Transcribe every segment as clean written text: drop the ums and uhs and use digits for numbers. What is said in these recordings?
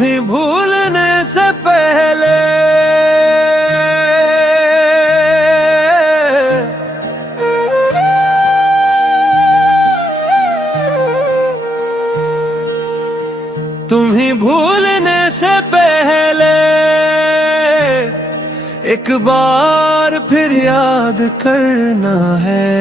तुम्हें भूलने से पहले तुम्हें भूलने से पहले एक बार फिर याद करना है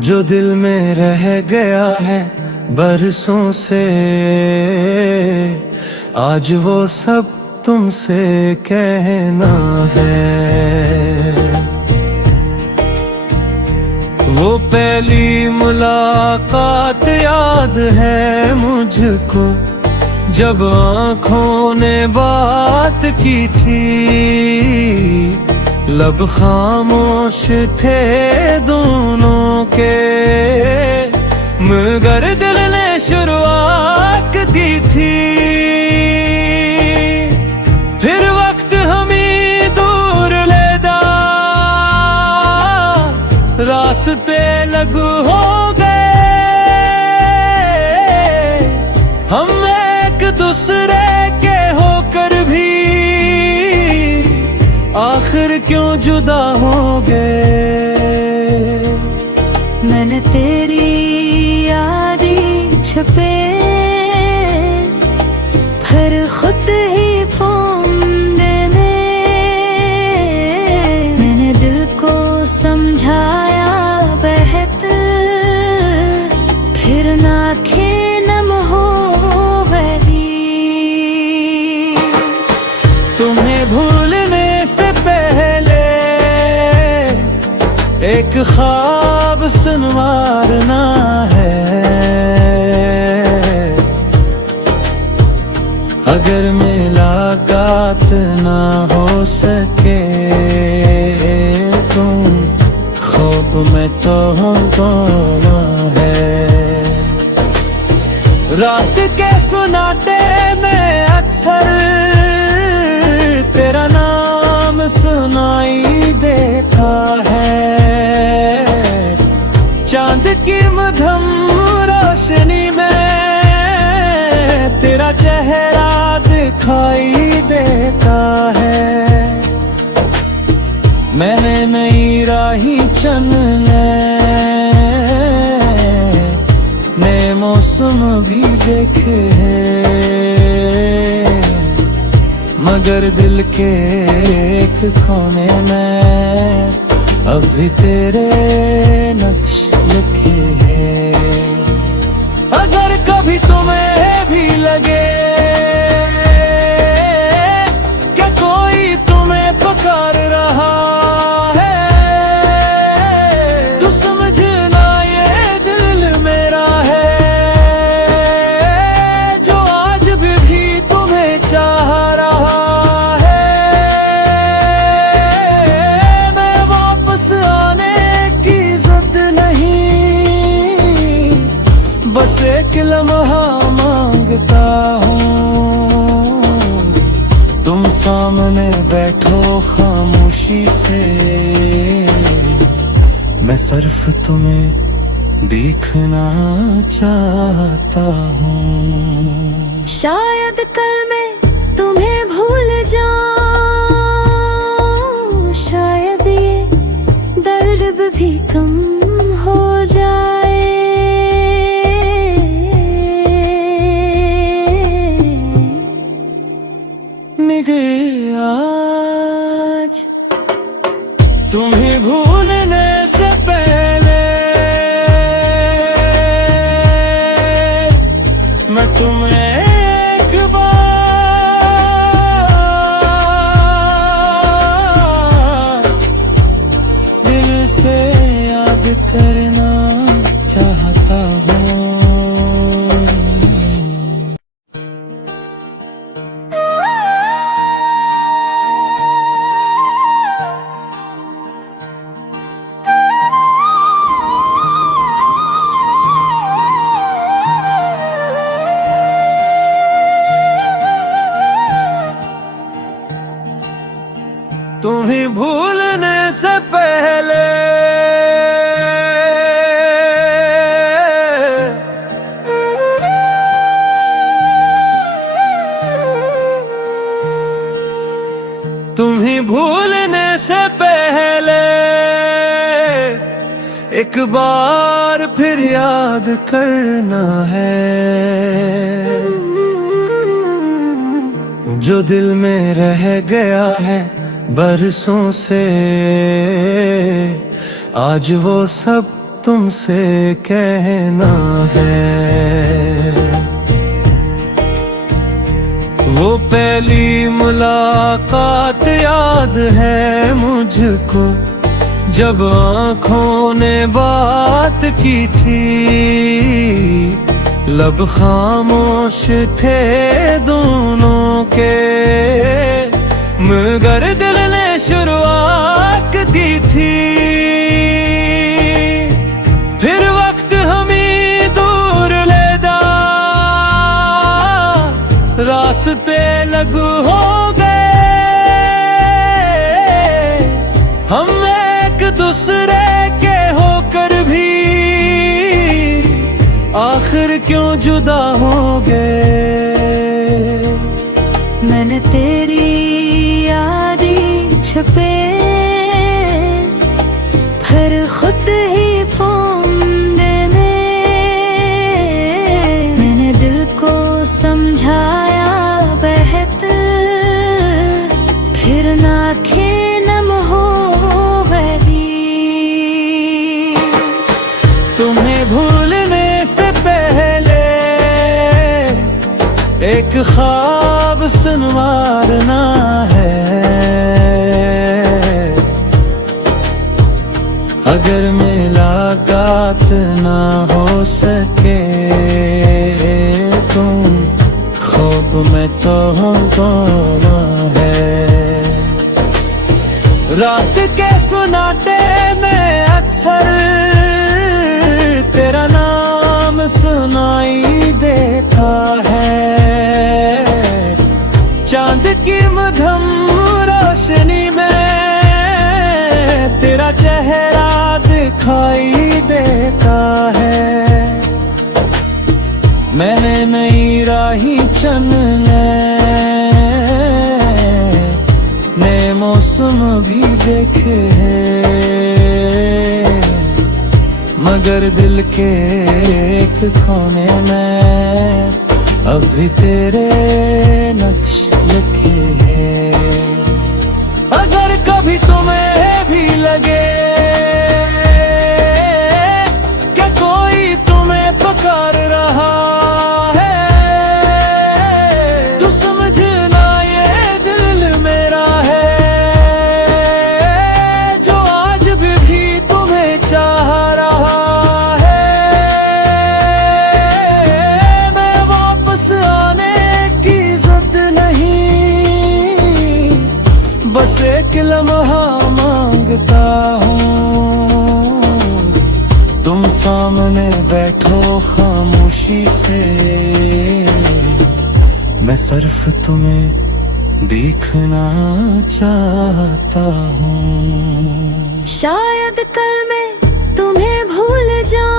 जो दिल में रह गया है बरसों से। आज वो सब तुमसे कहना है। वो पहली मुलाकात याद है मुझको, जब आँखों ने बात की थी। लब खामोश थे दोनों के, मगर दिल ने शुरुआत की थी। फिर वक्त हमें दूर ले जा, रास्ते अलग हो गए। हम एक दूसरे के होकर भी आखिर क्यों जुदा हो गए। मैंने तेरी यादें छुपे फिर खुद ही फंदे में। मैंने दिल को समझाया बेहतर, फिर आँखें नम हो गई। तुम्हें भूलने से पहले एक ख्वाब संवारना है। अगर मुलाकात ना हो सके तुम ख्वाब में तो होना है। रात के सुनाटे में अक्सर तेरा नाम सुनाई देता है। चांद की मध्यम रोशनी में तेरा चेहरा दिखाई देता है। मैंने नई राही चुनने, नए मौसम भी देखे हैं, मगर दिल के एक कोने में अब भी तेरे नक्श लिखे हैं। अगर कभी तुम्हें भी लगे कि कोई तुम्हें पुकार रहा है, तो समझना ये दिल मेरा है जो आज भी तुम्हें चाह रहा है। मैं वापस आने की जिद नहीं, बस एक लम्हा मांगता हूँ। तुम सामने बैठो खामोशी से, मैं सिर्फ तुम्हें देखना चाहता हूँ। शायद कल मैं तुम्हें भूल जाऊं, शायद ये दर्द भी कम हो जाए। निगर आज तुम्हें भूलने से पहले मैं तुम्हें एक बार दिल से याद करना चाहता हूँ। तुम्हें भूलने से पहले एक बार फिर याद करना है जो दिल में रह गया है बरसों से। आज वो सब तुमसे कहना है। वो पहली मुलाकात याद है मुझको, जब आँखों ने बात की थी। लब खामोश थे दोनों के, मगर दिल ने शुरुआत की थी। फिर वक्त हमें दूर ले जा, रास्ते लग हो गए। हम एक दूसरे के होकर भी आखिर क्यों जुदा हो गए। मैंने तेरी यादें छुपे, फिर खुद ही फंदे में। मैंने दिल को समझाया बेहतर, फिर ना नम हो गई। तुम्हें भूलने से पहले एक ख्वाब संवारना है। अगर मुलाकात ना हो सके तुम ख्वाब में तो हमको ना है। रात के सुनाटे में अक्सर तेरा नाम सुनाई देता है। चांद की मध्यम रोशनी में तेरा चेहरा दिखाई देता है। मैंने नई राही चुनने, नए मौसम भी देखे हैं, मगर दिल के एक कोने में अब भी तेरे नक्श लिखे हैं। अगर कभी तुम्हें भी लगे कि कोई तुम्हें पुकार रहा है, तो समझना ये दिल मेरा है, जो आज भी तुम्हें चाह रहा है। मैं वापस आने की जिद नहीं, बस एक लम्हा मांगता हूँ। तुम सामने बैठो खामोशी से, मैं सिर्फ तुम्हें देखना चाहता हूँ। शायद कल मैं तुम्हें भूल जाऊं,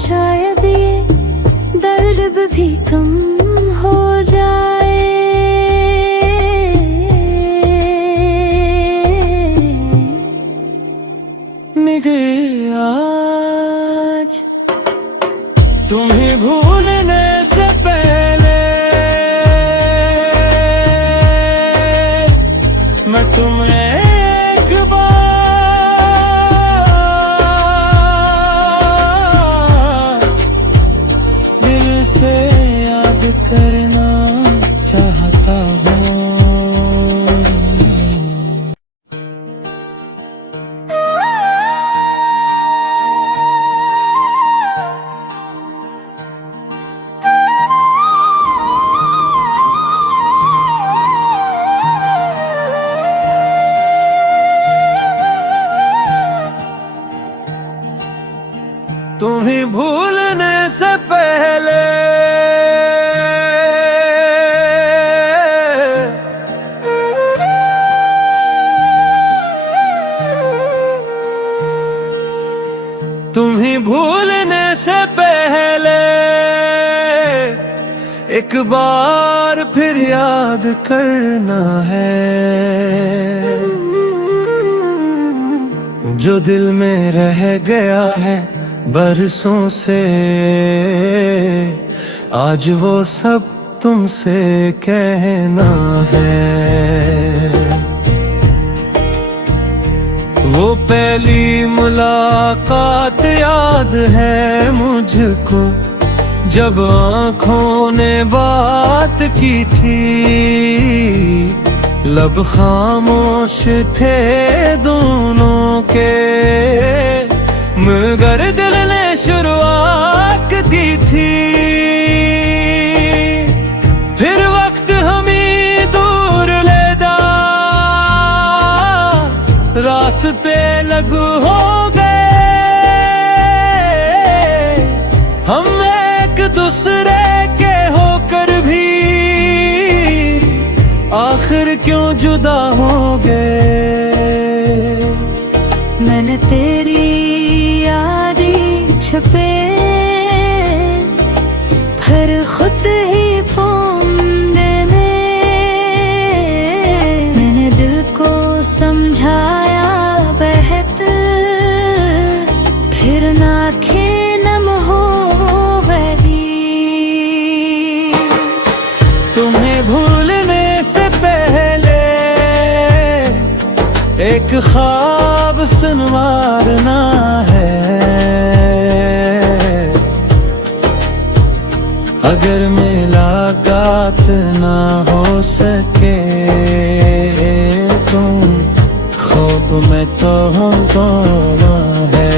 शायद ये दर्द भी कम हो जाए। मगर आज तुम्हें भूलने से पहले मैं तुम्हें एक बार दिल से याद करना चाहता हूँ। तुम्हें भूलने से पहले तुम्हें भूलने से पहले एक बार फिर याद करना है जो दिल में रह गया है बरसों से, आज वो सब तुमसे कहना है। वो पहली मुलाकात याद है मुझको, जब आँखों ने बात की थी। लब खामोश थे दोनों के, मगर दिल ने शुरुआत की थी। फिर वक्त हमें दूर ले जा, रास्ते लग हो गए। हम एक दूसरे के होकर भी आखिर क्यों जुदा हो गए। मैंने तेरी यादें छुपे, फिर खुद ही फंदे में। मैंने दिल को समझाया बेहतर, फिर आँखें नम हो गई। तुम्हें भूलने से पहले एक ख्वाब संवारना है। अगर मुलाकात ना हो सके तुम ख्वाब में तो हमको है।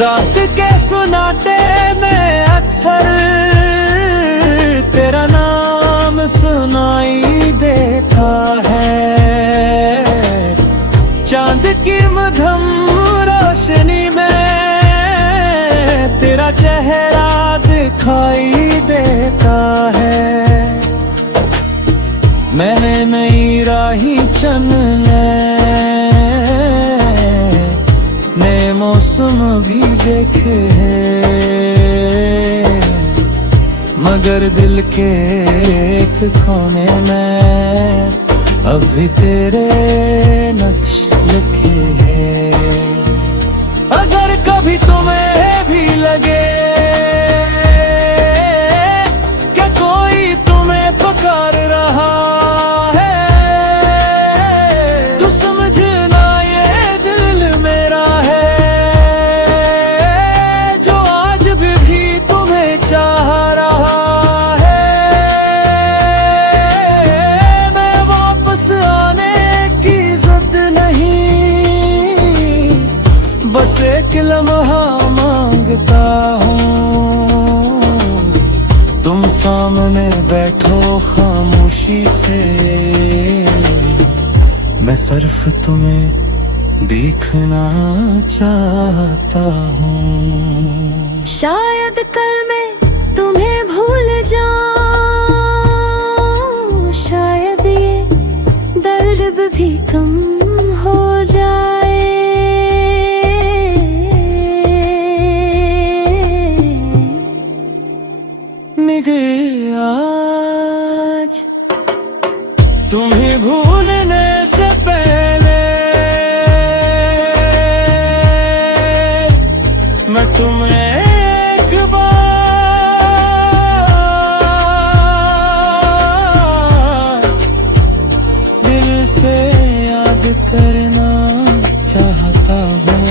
रात के सुनाटे में अक्सर तेरा नाम सुनाई देता है। चांद की मध्यम रोशनी में तेरा चेहरा दिखाई देता है। मैंने नई राही चुनने, नए मौसम भी देखे हैं, मगर दिल के एक कोने में अब भी तेरे नक्श लिखे हैं। अगर कभी तुम्हें भी लगे कि कोई तुम्हें पुकार रहा है, तो समझना ये दिल मेरा है, जो आज भी तुम्हें चाह रहा है। मैं वापस आने की जिद नहीं, बस एक लम्हा मांगता हूँ। तुम सामने बैठो खामोशी से, मैं सिर्फ तुम्हें देखना चाहता हूँ। शायद कल मैं तुम्हें भूल जाऊं, शायद ये दर्द भी कम हो जाए। मगर आज तुम्हें भूलने से पहले मैं तुम्हें एक बार दिल से याद करना चाहता हूँ।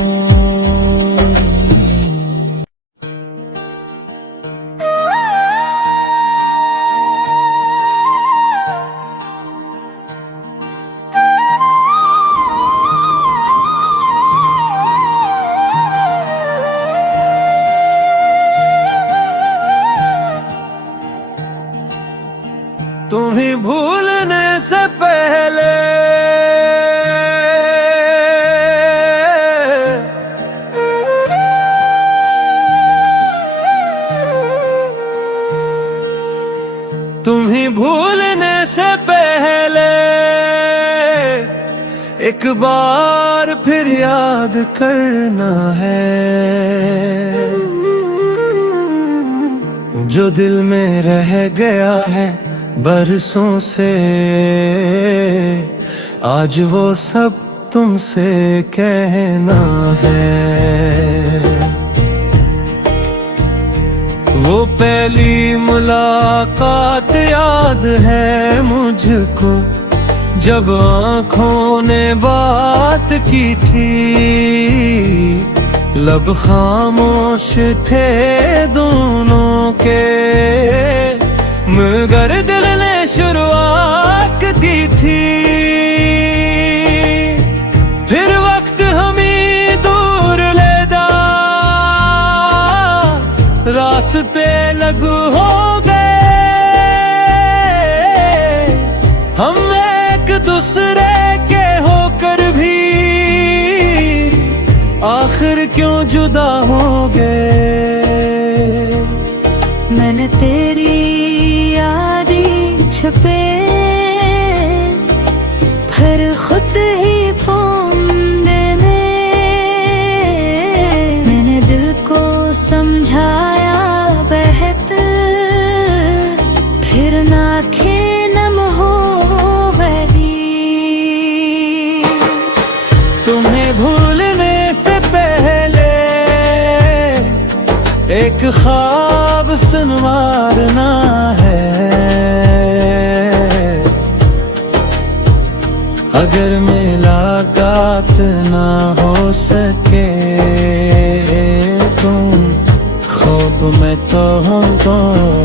तुम्हें भूलने से पहले तुम्हें भूलने से पहले एक बार फिर याद करना है। जो दिल में रह गया है बरसों से, आज वो सब तुमसे कहना है। वो पहली मुलाकात याद है मुझको, जब आँखों ने बात की थी। लब खामोश थे दोनों के, मगर दिल ने शुरुआत की थी। फिर वक्त हमें दूर ले जा, रास्ते लगू हो गए। हम एक दूसरे के होकर भी आखिर क्यों जुदा हो गए। मैंने तेरी यादें छुपे, फिर खुद ही फंदे में। मैंने दिल को समझाया बेहतर, फिर आँखें नम हो गई। तुम्हें भूलने से पहले एक ख्वाब संवारना है। अगर मुलाकात ना हो सके तुम ख्वाब में तो हमको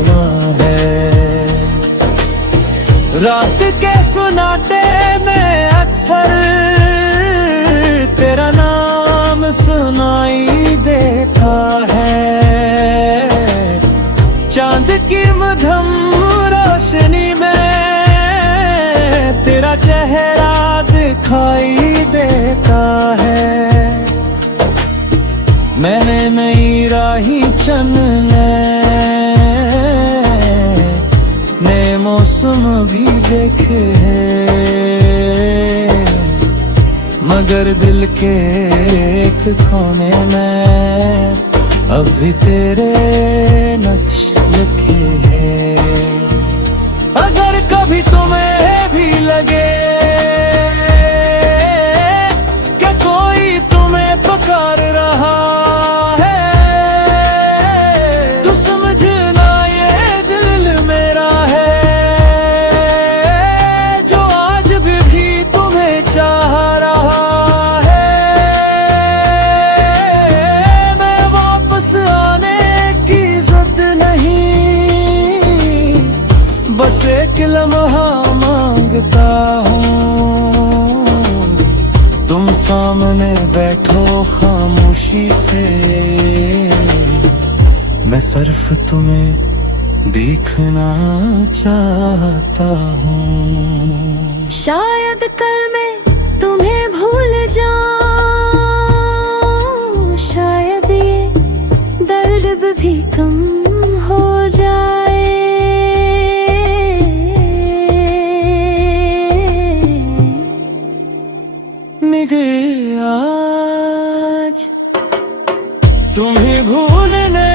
ना है। रात के सुनाटे में अक्सर तेरा नाम सुनाई देता है। चांद की मध्यम रोशनी में तेरा चेहरा दिखाई देता है। मैंने नई राही चुनने, नए मौसम भी देखे हैं, मगर दिल के एक कोने में अब भी तेरे नक्श लिखे हैं। अगर कभी तुम्हें भी लगे कि कोई तुम्हें पुकार रहा है, तो समझना ये दिल मेरा है, जो आज भी तुम्हें चाह रहा है। मैं वापस आने की जिद नहीं, बस एक लम्हा मांगता हूँ। तुम सामने बैठो खामोशी से, मैं सिर्फ तुम्हें देखना चाहता हूँ। शायद कल मैं तुम्हें भूल जाऊं, शायद ये दर्द भी कम हो जाए। मगर आज तुम्हें भूलने